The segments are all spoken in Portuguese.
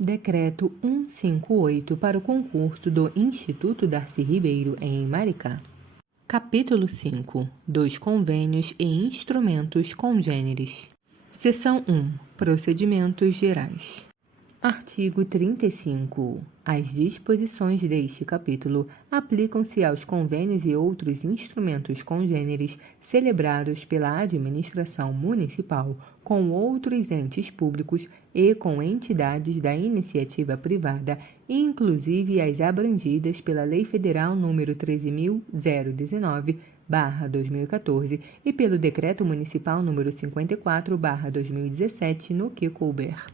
Decreto 158 para o concurso do Instituto Darcy Ribeiro em Maricá. Capítulo 5 dos convênios e instrumentos congêneres. Seção 1. Procedimentos gerais. Artigo 35. As disposições deste capítulo aplicam-se aos convênios e outros instrumentos congêneres celebrados pela administração municipal com outros entes públicos e com entidades da iniciativa privada, inclusive as abrangidas pela Lei Federal nº 13.019/2014 e pelo Decreto Municipal nº 54/2017, no que couber.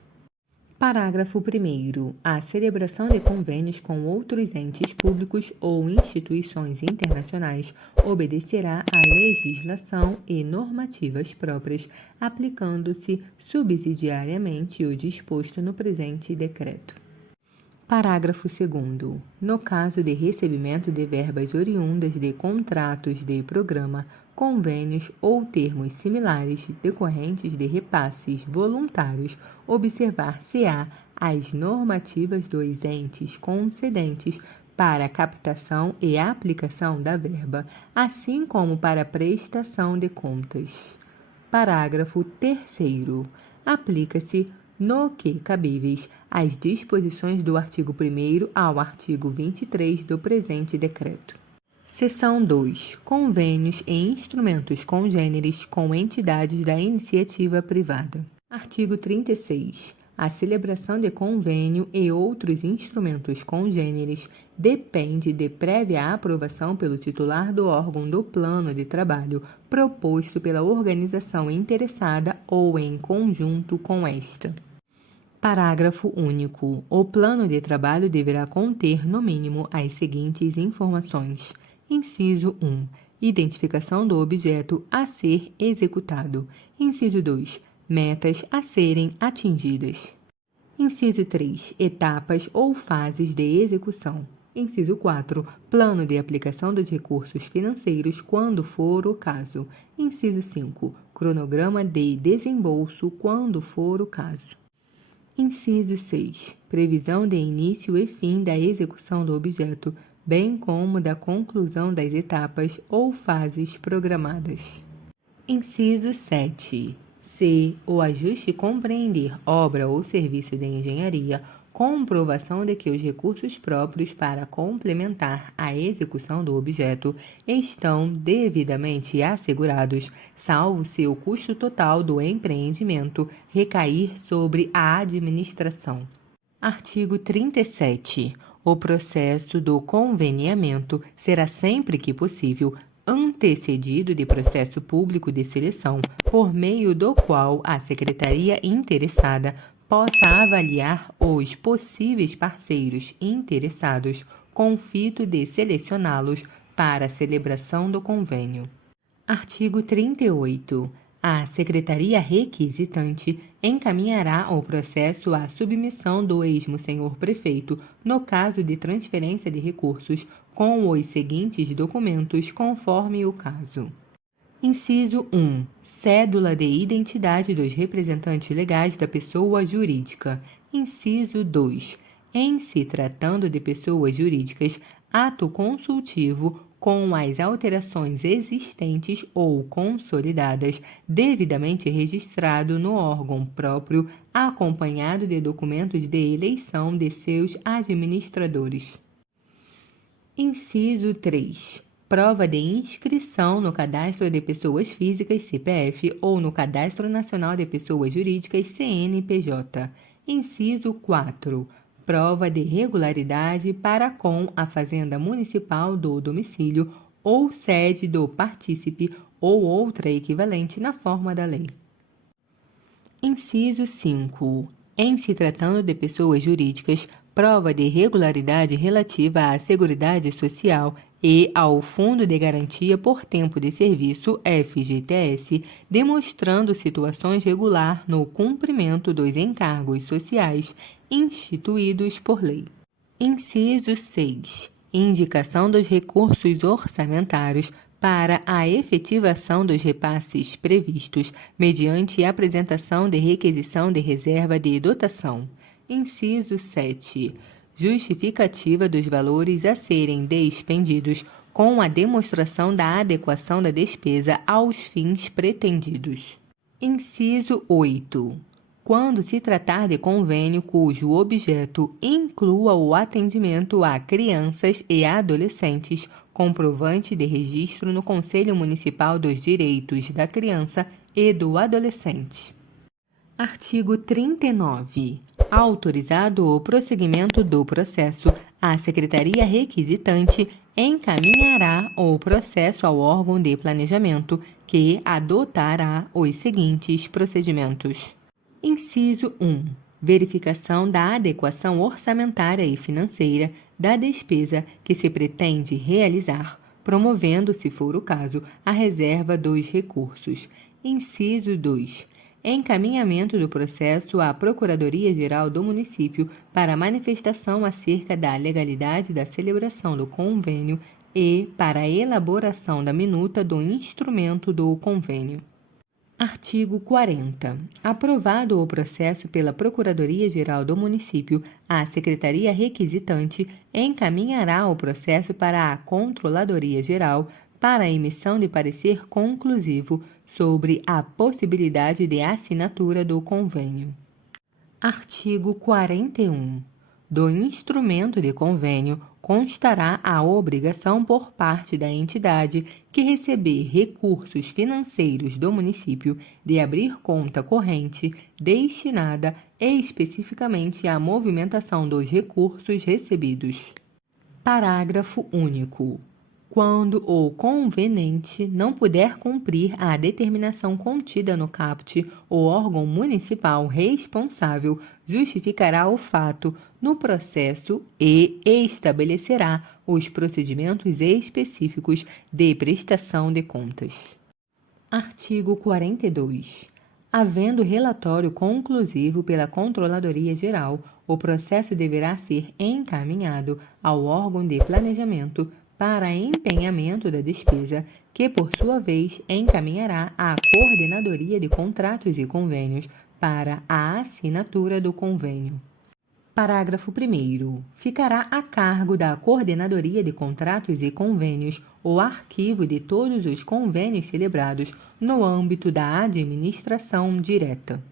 Parágrafo 1º. A celebração de convênios com outros entes públicos ou instituições internacionais obedecerá à legislação e normativas próprias, aplicando-se subsidiariamente o disposto no presente decreto. Parágrafo 2º. No caso de recebimento de verbas oriundas de contratos de programa, convênios ou termos similares decorrentes de repasses voluntários, observar-se-á as normativas dos entes concedentes para a captação e aplicação da verba, assim como para a prestação de contas. Parágrafo 3º. Aplica-se, no que cabíveis, as disposições do artigo 1º ao artigo 23 do presente decreto. Seção 2. Convênios e instrumentos congêneres com entidades da iniciativa privada. Artigo 36. A celebração de convênio e outros instrumentos congêneres depende de prévia aprovação pelo titular do órgão do plano de trabalho proposto pela organização interessada ou em conjunto com esta. Parágrafo único. O plano de trabalho deverá conter, no mínimo, as seguintes informações. Inciso 1. Identificação do objeto a ser executado. Inciso 2. Metas a serem atingidas. Inciso 3. Etapas ou fases de execução. Inciso 4. Plano de aplicação dos recursos financeiros quando for o caso. Inciso 5. Cronograma de desembolso quando for o caso. Inciso 6. Previsão de início e fim da execução do objeto, bem como da conclusão das etapas ou fases programadas. Inciso 7. Se o ajuste compreender obra ou serviço de engenharia, comprovação de que os recursos próprios para complementar a execução do objeto estão devidamente assegurados, salvo se o custo total do empreendimento recair sobre a administração. Artigo 37. O processo do conveniamento será sempre que possível antecedido de processo público de seleção, por meio do qual a secretaria interessada possa avaliar os possíveis parceiros interessados com fito de selecioná-los para a celebração do convênio. Artigo 38. A secretaria requisitante encaminhará o processo à submissão do esmo senhor prefeito, no caso de transferência de recursos, com os seguintes documentos, conforme o caso. Inciso 1. Cédula de identidade dos representantes legais da pessoa jurídica. Inciso 2. Em se tratando de pessoas jurídicas, ato consultivo com as alterações existentes ou consolidadas, devidamente registrado no órgão próprio, acompanhado de documentos de eleição de seus administradores. Inciso 3. Prova de inscrição no Cadastro de Pessoas Físicas CPF ou no Cadastro Nacional de Pessoas Jurídicas CNPJ. Inciso 4. Prova de regularidade para com a Fazenda Municipal do domicílio ou sede do partícipe ou outra equivalente na forma da lei. Inciso 5. Em se tratando de pessoas jurídicas, prova de regularidade relativa à Seguridade Social e ao Fundo de Garantia por Tempo de Serviço, FGTS, demonstrando situações regular no cumprimento dos encargos sociais instituídos por lei. Inciso 6. Indicação dos recursos orçamentários para a efetivação dos repasses previstos mediante apresentação de requisição de reserva de dotação. Inciso 7. Justificativa dos valores a serem despendidos com a demonstração da adequação da despesa aos fins pretendidos. Inciso 8. Quando se tratar de convênio cujo objeto inclua o atendimento a crianças e adolescentes, comprovante de registro no Conselho Municipal dos Direitos da Criança e do Adolescente. Artigo 39. Autorizado o prosseguimento do processo, a Secretaria Requisitante encaminhará o processo ao órgão de planejamento, que adotará os seguintes procedimentos. Inciso 1. Verificação da adequação orçamentária e financeira da despesa que se pretende realizar, promovendo, se for o caso, a reserva dos recursos. Inciso 2. Encaminhamento do processo à Procuradoria-Geral do Município para manifestação acerca da legalidade da celebração do convênio e para a elaboração da minuta do instrumento do convênio. Artigo 40. Aprovado o processo pela Procuradoria-Geral do Município, a Secretaria Requisitante encaminhará o processo para a Controladoria-Geral para a emissão de parecer conclusivo sobre a possibilidade de assinatura do convênio. Artigo 41. Do instrumento de convênio constará a obrigação por parte da entidade que receber recursos financeiros do município de abrir conta corrente destinada especificamente à movimentação dos recursos recebidos. Parágrafo único. Quando o convenente não puder cumprir a determinação contida no caput, o órgão municipal responsável justificará o fato no processo e estabelecerá os procedimentos específicos de prestação de contas. Artigo 42. Havendo relatório conclusivo pela Controladoria Geral, o processo deverá ser encaminhado ao órgão de planejamento para empenhamento da despesa, que, por sua vez, encaminhará à Coordenadoria de Contratos e Convênios para a assinatura do convênio. Parágrafo 1º. Ficará a cargo da Coordenadoria de Contratos e Convênios o arquivo de todos os convênios celebrados no âmbito da administração direta.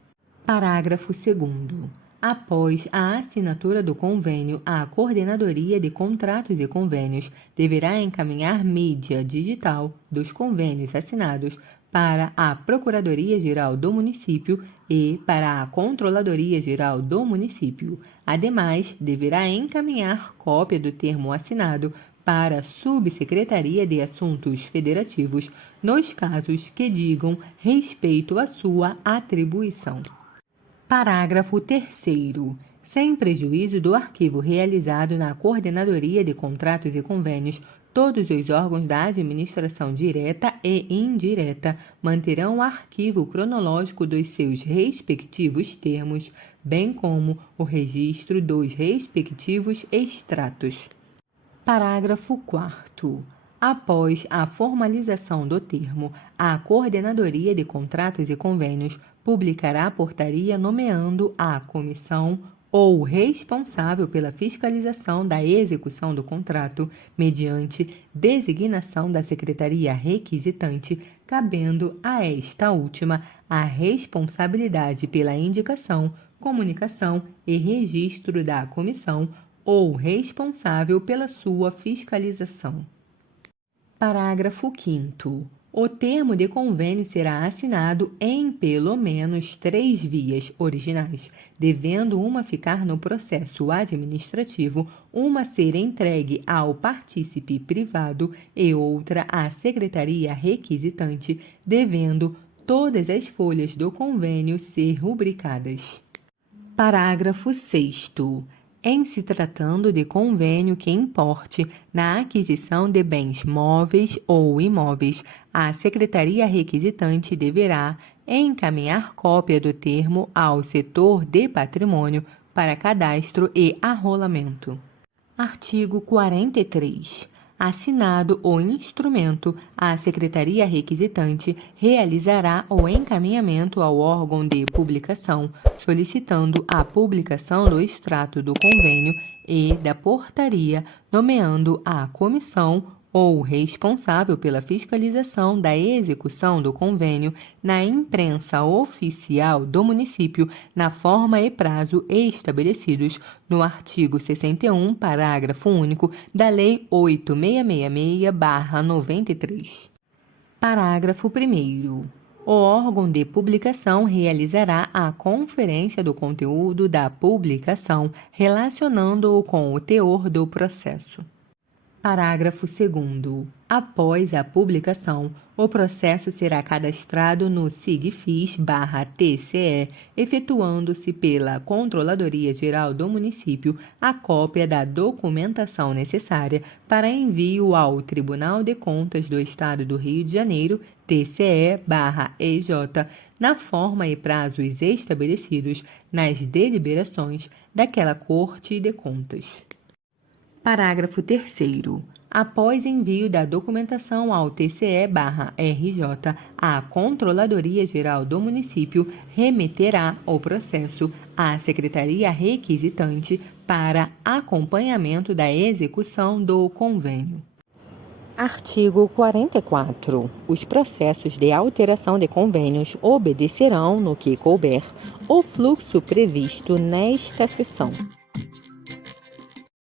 Parágrafo 2º. Após a assinatura do convênio, a Coordenadoria de Contratos e Convênios deverá encaminhar mídia digital dos convênios assinados para a Procuradoria-Geral do Município e para a Controladoria-Geral do Município. Ademais, deverá encaminhar cópia do termo assinado para a Subsecretaria de Assuntos Federativos, nos casos que digam respeito à sua atribuição. Parágrafo 3º. Sem prejuízo do arquivo realizado na Coordenadoria de Contratos e Convênios, todos os órgãos da administração direta e indireta manterão o arquivo cronológico dos seus respectivos termos, bem como o registro dos respectivos extratos. Parágrafo 4º. Após a formalização do termo, a Coordenadoria de Contratos e Convênios publicará a portaria nomeando a comissão ou responsável pela fiscalização da execução do contrato, mediante designação da Secretaria Requisitante, cabendo a esta última a responsabilidade pela indicação, comunicação e registro da comissão ou responsável pela sua fiscalização. Parágrafo 5º. O termo de convênio será assinado em pelo menos 3 vias originais, devendo uma ficar no processo administrativo, uma ser entregue ao partícipe privado e outra à secretaria requisitante, devendo todas as folhas do convênio ser rubricadas. Parágrafo 6º. Em se tratando de convênio que importe na aquisição de bens móveis ou imóveis, a Secretaria Requisitante deverá encaminhar cópia do termo ao setor de patrimônio para cadastro e arrolamento. Artigo 43. assinado o instrumento, a secretaria requisitante realizará o encaminhamento ao órgão de publicação, solicitando a publicação do extrato do convênio e da portaria, nomeando a comissão ou responsável pela fiscalização da execução do convênio na imprensa oficial do município, na forma e prazo estabelecidos no artigo 61, parágrafo único da Lei 8666/93. Parágrafo 1º. O órgão de publicação realizará a conferência do conteúdo da publicação, relacionando-o com o teor do processo. Parágrafo 2º. Após a publicação, o processo será cadastrado no SIGFIS/TCE, efetuando-se pela Controladoria Geral do Município a cópia da documentação necessária para envio ao Tribunal de Contas do Estado do Rio de Janeiro, TCE/EJ, na forma e prazos estabelecidos nas deliberações daquela Corte de Contas. Parágrafo 3º. Após envio da documentação ao TCE/RJ, a Controladoria Geral do Município remeterá o processo à Secretaria Requisitante para acompanhamento da execução do convênio. Artigo 44. Os processos de alteração de convênios obedecerão, no que couber, o fluxo previsto nesta seção.